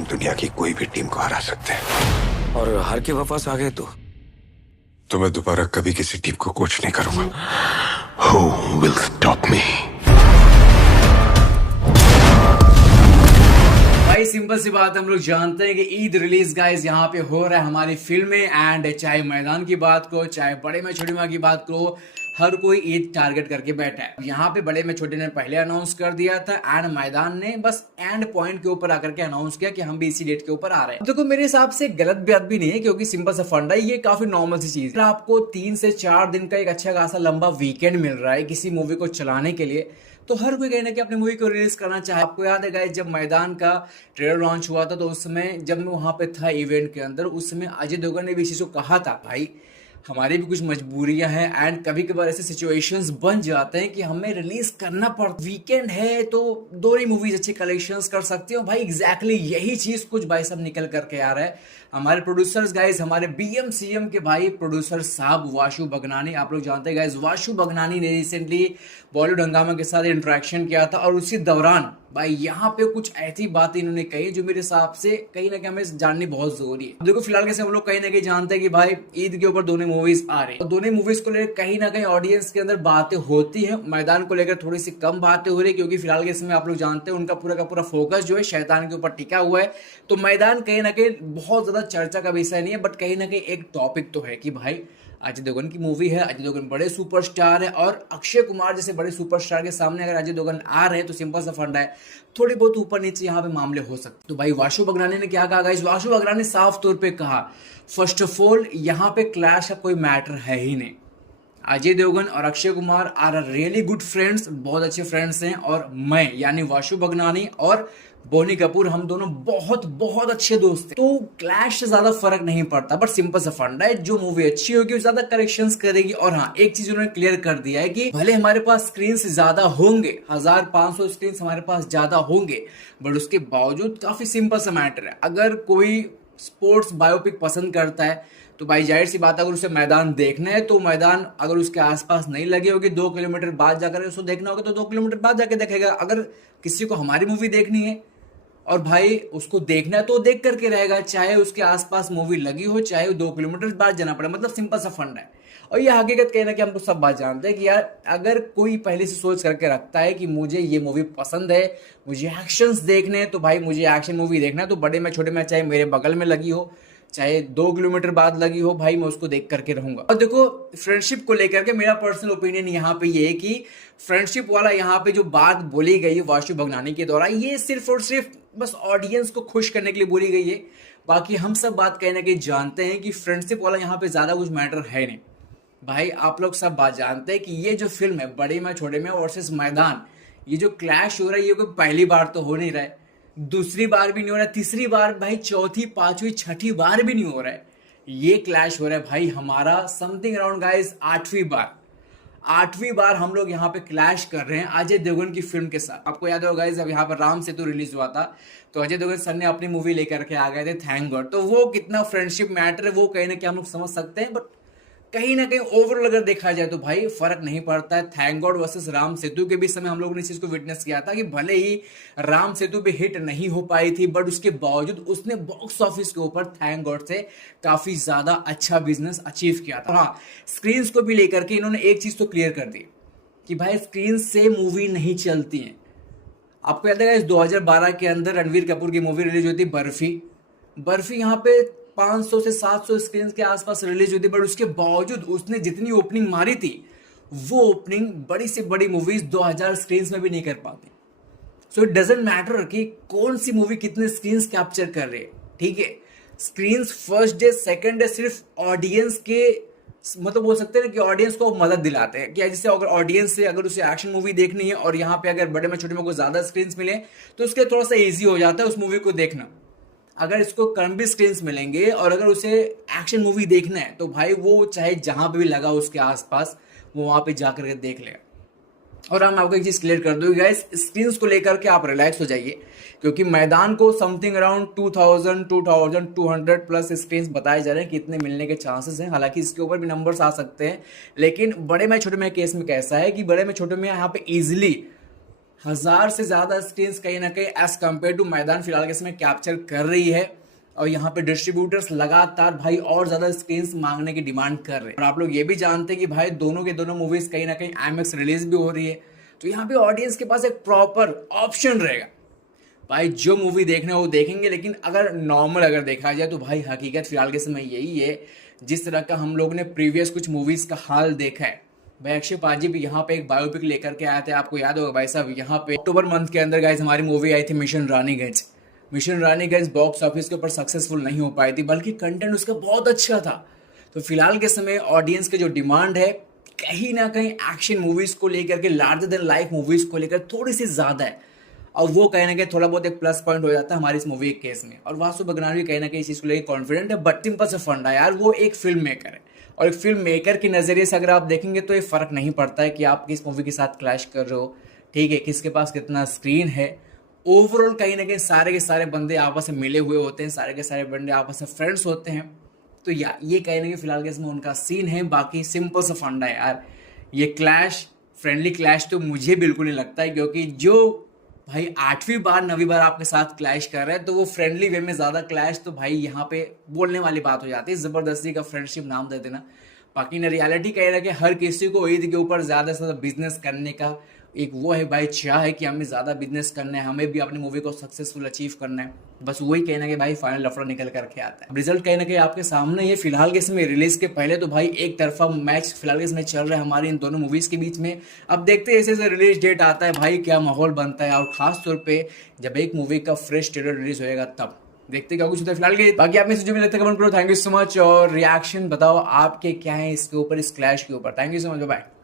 हम दुनिया की कोई भी टीम को हरा सकते हैं। और हार के वापस आ गए तो मैं दोबारा कभी किसी टीम को कोच नहीं करूंगा। Who will stop me? भाई सिंपल सी बात, हम लोग जानते हैं कि ईद रिलीज गाइस यहाँ पे हो रहा है हमारी फिल्में। एंड चाहे मैदान की बात को, चाहे बड़े में छोटे में की बात को, हर कोई ईद टारगेट करके बैठा है। यहाँ पे बड़े में छोटे ने पहले अनाउंस कर दिया था एंड मैदान ने बस एंड पॉइंट के ऊपर आकर के अनाउंस किया कि हम भी इसी डेट के ऊपर आ रहे हैं। देखो मेरे हिसाब से गलत बात भी नहीं है, क्योंकि सिंपल सा फंडा है, ये काफी नॉर्मल सी चीज है। आपको 3 से 4 दिन का एक अच्छा खासा लंबा वीकेंड मिल रहा है किसी मूवी को चलाने के लिए, तो हर कोई कहीं ना कहीं अपनी मूवी को रिलीज करना चाहे। आपको याद है गाइस, जब मैदान का ट्रेलर लॉन्च हुआ था तो उस समय जब मैं वहां पे था इवेंट के अंदर, उस समय अजय देवगन ने भी इसी को कहा था, भाई हमारी भी कुछ मजबूरियां हैं एंड कभी कभार ऐसे सिचुएशंस बन जाते हैं कि हमें रिलीज करना पड़ता। वीकेंड है तो दो ही मूवीज अच्छे कलेक्शंस कर सकती हो। भाई एग्जैक्टली यही चीज कुछ भाई सब निकल करके आ रहा है। हमारे प्रोड्यूसर्स गाइस, हमारे BMCM के भाई प्रोड्यूसर साहब वाशु बगनानी, आप लोग जानते हैं गाइस, वाशु बगनानी ने रिसेंटली बॉलीवुड हंगामा के साथ इंटरेक्शन किया था और उसी दौरान भाई यहाँ पे कुछ ऐसी बातें इन्होंने कही जो मेरे हिसाब से कहीं ना कहीं हमें जाननी बहुत जरूरी है। देखो फिलहाल कैसे हम लोग कहीं ना कहीं जानते हैं कि भाई ईद के ऊपर दोनों मूवीज आ रही है, दोनों मूवीज को लेकर कहीं ना कहीं ऑडियंस के अंदर बातें होती है। मैदान को लेकर थोड़ी सी कम बातें हो रही है, क्योंकि फिलहाल के समय आप लोग जानते हैं उनका पूरा का पूरा फोकस जो है शैतान के ऊपर टिका हुआ है। तो मैदान कहीं ना कहीं बहुत ज्यादा चर्चा का विषय नहीं है, बट कहीं ना कहीं एक टॉपिक तो है कि भाई अजय देवगन की मूवी है, अजय देवगन बड़े सुपरस्टार है और अक्षय कुमार जैसे बड़े सुपरस्टार के सामने अगर अजय देवगन आ रहे हैं तो सिंपल सा फंडा है, थोड़ी बहुत ऊपर नीचे यहाँ पे मामले हो सकते। तो भाई वाशु बगनानी ने क्या कहा गाइस, वाशु बगनानी ने साफ तौर पे कहा, फर्स्ट ऑफ ऑल यहाँ पे क्लैश का कोई मैटर है ही नहीं। अजय देवगन और Akshay Kumar are really good friends, बहुत अच्छे फ्रेंड्स हैं, और मैं यानी वाशु बगनानी और बोनी कपूर हम दोनों बहुत बहुत अच्छे दोस्त हैं। तो क्लैश से ज्यादा फर्क नहीं पड़ता, बट सिंपल सा फंडा है, जो मूवी अच्छी होगी वो ज्यादा करेक्शंस करेगी। और हाँ, एक चीज उन्होंने क्लियर कर दिया है कि भले हमारे पास स्क्रीन ज्यादा होंगे, 1500 स्क्रीन हमारे पास ज्यादा होंगे, बट उसके बावजूद काफी सिंपल सा मैटर है। अगर कोई स्पोर्ट्स बायोपिक पसंद करता है तो भाई जाहिर सी बात, अगर उसे मैदान देखना है तो मैदान अगर उसके आसपास नहीं लगी होगी, 2 किलोमीटर बाद जाकर उसको देखना होगा तो 2 किलोमीटर बाद जाके देखेगा। अगर किसी को हमारी मूवी देखनी है और भाई उसको देखना है तो देख करके रहेगा, चाहे उसके आसपास मूवी लगी हो, चाहे 2 किलोमीटर बाद जाना पड़े। मतलब सिंपल सा फंडा है। और ये हकीकत कहना कि हम तो सब बात जानते हैं कि यार अगर कोई पहले से सोच करके रखता है कि मुझे ये मूवी पसंद है, मुझे एक्शंस देखने हैं, तो भाई मुझे एक्शन मूवी देखना है, तो बड़े में छोटे में चाहे मेरे बगल में लगी हो, चाहे 2 किलोमीटर बाद लगी हो, भाई मैं उसको देख करके रहूंगा। और देखो फ्रेंडशिप को लेकर के मेरा पर्सनल ओपिनियन यहाँ पे ये है कि फ्रेंडशिप वाला यहाँ पे जो बात बोली गई है वाशु बगनानी के द्वारा, ये सिर्फ और सिर्फ बस ऑडियंस को खुश करने के लिए बोली गई है। बाकी हम सब बात कहीं ना कहीं जानते हैं कि फ्रेंडशिप वाला यहाँ पे ज्यादा कुछ मैटर है नहीं। भाई आप लोग सब बात जानते हैं कि ये जो फिल्म है बड़े में छोटे में वर्सेस मैदान, ये जो क्लैश हो रहा है ये कोई पहली बार तो हो नहीं रहा है, दूसरी बार भी नहीं हो रहा है, तीसरी बार भाई, चौथी, पांचवी, छठी बार भी नहीं हो रहा है। ये क्लैश हो रहा है भाई हमारा समथिंग अराउंड गाइस 8वीं बार हम लोग यहाँ पे क्लैश कर रहे हैं अजय देवगन की फिल्म के साथ। आपको याद होगा गाइस, जब यहाँ पर राम सेतु रिलीज हुआ था तो अजय देवगन सर ने अपनी मूवी लेकर के आ गए थे, थैंक गॉड। तो वो कितना फ्रेंडशिप मैटर है वो कहीं ना कहीं हम लोग समझ सकते हैं, बट कहीं ना कहीं ओवरऑल अगर देखा जाए तो भाई फर्क नहीं पड़ता है। Thank God versus Ram Setu के भी समय हम लोगों ने इस चीज को विटनेस किया था कि भले ही राम सेतु पे हिट नहीं हो पाई थी, बट उसके बावजूद उसने बॉक्स ऑफिस के ऊपर थैंक गॉड से काफी ज्यादा अच्छा बिजनेस अचीव किया था। हाँ, स्क्रीन को भी लेकर के इन्होंने एक चीज तो क्लियर कर दी कि भाई स्क्रीन से मूवी नहीं चलती है। आपको याद है 2012 के अंदर रणवीर कपूर की मूवी रिलीज हुई थी बर्फी यहाँ पे 500 से 700 स्क्रीन के आसपास रिलीज हुई थी, बट उसके बावजूद उसने जितनी ओपनिंग मारी थी वो ओपनिंग बड़ी से बड़ी मूवीज 2000 स्क्रीन में भी नहीं कर पाती। सो इट डजेंट मैटर कि कौन सी मूवी कितने स्क्रीन कैप्चर कर रही है, ठीक है। Screen first day second day सिर्फ ऑडियंस के मतलब बोल सकते हैं कि ऑडियंस को मदद दिलाते हैं कि जैसे अगर ऑडियंस से अगर उसे एक्शन मूवी देखनी है और यहाँ पे अगर बड़े में छोटे में को ज्यादा स्क्रीन मिले तो उसके थोड़ा सा ईजी हो जाता है उस मूवी को देखना। अगर इसको कम भी स्क्रीन मिलेंगे और अगर उसे एक्शन मूवी देखना है तो भाई वो चाहे जहां पे भी लगा उसके आसपास वो वहां पे जाकर के देख लेगा। और हम आपको एक चीज क्लियर कर दूंगी गाइस, स्क्रीन को लेकर के आप रिलैक्स हो जाइए, क्योंकि मैदान को समथिंग अराउंड 2200 प्लस स्क्रीन बताए जा रहे हैं कि इतने मिलने के चांसेस हैं। हालांकि इसके ऊपर भी नंबर्स आ सकते हैं, लेकिन बड़े में छोटे में केस में कैसा है कि बड़े में छोटे में यहाँ पे इजिली 1000 से ज्यादा स्क्रीन कहीं ना कहीं एज कम्पेयर टू मैदान फिलहाल के समय कैप्चर कर रही है। और यहाँ पे डिस्ट्रीब्यूटर्स लगातार भाई और ज्यादा स्क्रीन मांगने की डिमांड कर रहे हैं। और आप लोग ये भी जानते हैं कि भाई दोनों के दोनों मूवीज कहीं ना कहीं IMAX रिलीज भी हो रही है, तो यहाँ पे ऑडियंस के पास एक प्रॉपर ऑप्शन रहेगा। भाई जो मूवी देखना है वो देखेंगे, लेकिन अगर नॉर्मल अगर देखा जाए तो भाई हकीकत फिलहाल के समय यही है, जिस तरह का हम लोग ने प्रीवियस कुछ मूवीज का हाल देखा है। भाई अक्षय पाजी भी यहाँ पे एक बायोपिक लेकर के आए थे, आपको याद होगा भाई साहब। यहाँ पे अक्टूबर मंथ के अंदर गाइस हमारी मूवी आई थी mission Raniganj. Mission Raniganj box office के ऊपर सक्सेसफुल नहीं हो पाई थी, बल्कि कंटेंट उसका बहुत अच्छा था। तो फिलहाल के समय ऑडियंस की जो डिमांड है कहीं ना कहीं एक्शन मूवीज को लेकर के, लार्जर देन लाइफ मूवीज को लेकर थोड़ी सी ज्यादा है। और वो कहीं ना कहीं थोड़ा बहुत एक प्लस पॉइंट हो जाता है हमारी इस मूवी के केस में। और वासु बगनान भी कहीं ना कहीं इस चीज को लेकर कॉन्फिडेंट है। बट सिंपल से फंडा यार, वो एक फिल्म मेकर है, और एक फिल्म मेकर के नजरिए से अगर आप देखेंगे तो ये फर्क नहीं पड़ता है कि आप किस मूवी के साथ क्लैश कर रहे हो, ठीक है, किसके पास कितना स्क्रीन है। ओवरऑल कहीं ना कहीं सारे के सारे बंदे आपस में मिले हुए होते हैं, सारे के सारे बंदे आपस में फ्रेंड्स होते हैं। तो या ये कहीं ना कहीं फिलहाल के इसमें उनका सीन है। बाकी सिंपल सा फंडा है यार, ये क्लैश फ्रेंडली क्लैश तो मुझे बिल्कुल नहीं लगता है, क्योंकि जो भाई 8वीं बार 9वीं बार आपके साथ क्लैश कर रहे हैं तो वो फ्रेंडली वे में ज्यादा क्लैश तो भाई यहाँ पे बोलने वाली बात हो जाती है, जबरदस्ती का फ्रेंडशिप नाम दे देना। बाकी ना रियलिटी कह रहा है कि हर किसी को ईद के ऊपर ज्यादा से ज्यादा बिजनेस करने का एक वो है भाई, चाह है कि हमें ज्यादा बिजनेस करना है, हमें भी अपनी मूवी को सक्सेसफुल अचीव करना है। बस वही कहना कि भाई फाइनल लफड़ा निकल करके आता है। रिजल्ट कहीं ना कहीं आपके सामने ये फिलहाल के समय रिलीज के पहले तो भाई एक तरफा मैच फिलहाल के समय चल रहा है हमारी इन दोनों मूवीज के बीच में। अब देखते हैं जैसे रिलीज डेट आता है भाई क्या माहौल बनता है, और खास तौर पे जब एक मूवी का फ्रेश ट्रेलर रिलीज होएगा तब देखते क्या कुछ होता है फिलहाल के। बाकी आप में से जो भी लगता है कमेंट करो। थैंक यू सो मच, और रिएक्शन बताओ आपके क्या है इसके ऊपर, इस क्लैश के ऊपर। Thank you so much, bye.